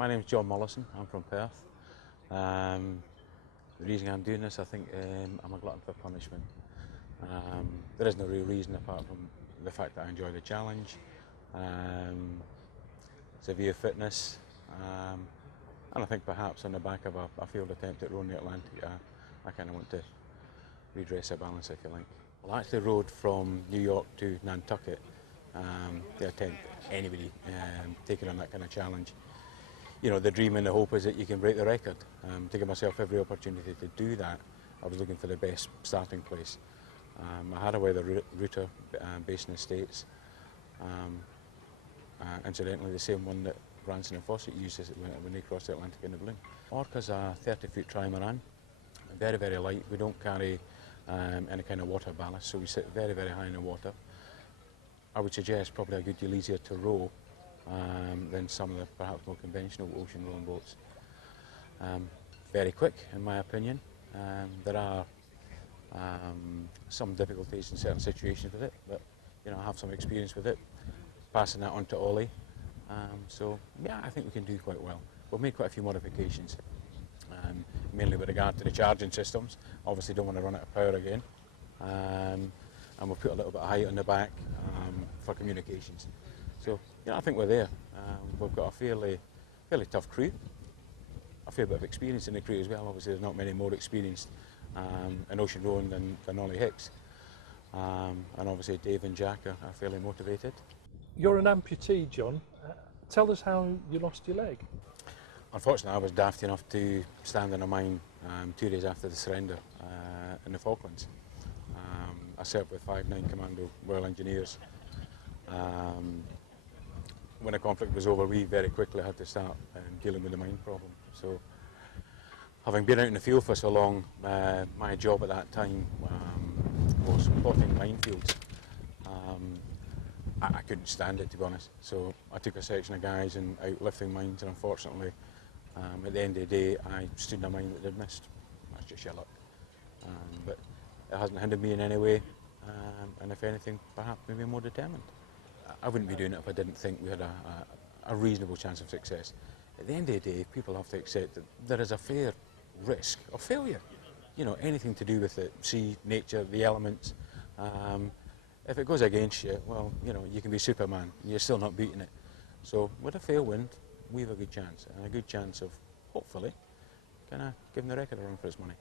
My name's John Mollison. I'm from Perth. The reason I'm doing this, I think I'm a glutton for punishment. There is no real reason apart from the fact that I enjoy the challenge, severe fitness, and I think perhaps on the back of a failed attempt at rowing the Atlantic, I kind of want to redress a balance, if you like. Well, I actually rowed from New York to Nantucket to attempt anybody taking on that kind of challenge. You know, the dream and the hope is that you can break the record. To give myself every opportunity to do that, I was looking for the best starting place. I had a weather router based in the States, incidentally the same one that Branson and Fawcett uses when they cross the Atlantic in the balloon. Orca's a 30-foot trimaran, very, very light. We don't carry any kind of water ballast, so we sit very, very high in the water. I would suggest probably a good deal easier to row than some of the perhaps more conventional ocean rowing boats. Very quick, in my opinion. There are some difficulties in certain situations with it, but you know, I have some experience with it, passing that on to Ollie. So yeah, I think we can do quite well. We've made quite a few modifications, mainly with regard to the charging systems. Obviously don't want to run out of power again. And we'll put a little bit of height on the back for communications. So yeah, I think we're there. We've got a fairly tough crew, a fair bit of experience in the crew as well. Obviously there's not many more experienced in ocean rowing than Ollie Hicks. And obviously Dave and Jack are fairly motivated. You're an amputee, John. Tell us how you lost your leg. Unfortunately, I was daft enough to stand in a mine 2 days after the surrender in the Falklands. I served with 5-9 Commando Royal Engineers. When the conflict was over, we very quickly had to start dealing with the mine problem. So, having been out in the field for so long, my job at that time was plotting minefields. I couldn't stand it, to be honest. So I took a section of guys and out lifting mines, and unfortunately, at the end of the day, I stood in a mine that they'd missed. That's just sheer luck. But it hasn't hindered me in any way, and if anything, perhaps maybe more determined. I wouldn't be doing it if I didn't think we had a reasonable chance of success. At the end of the day, people have to accept that there is a fair risk of failure. You know, anything to do with the sea, nature, the elements. If it goes against you, well, you know, you can be Superman, you're still not beating it. So with a fair wind, we have a good chance, and a good chance of, hopefully, kind of giving the record a run for its money.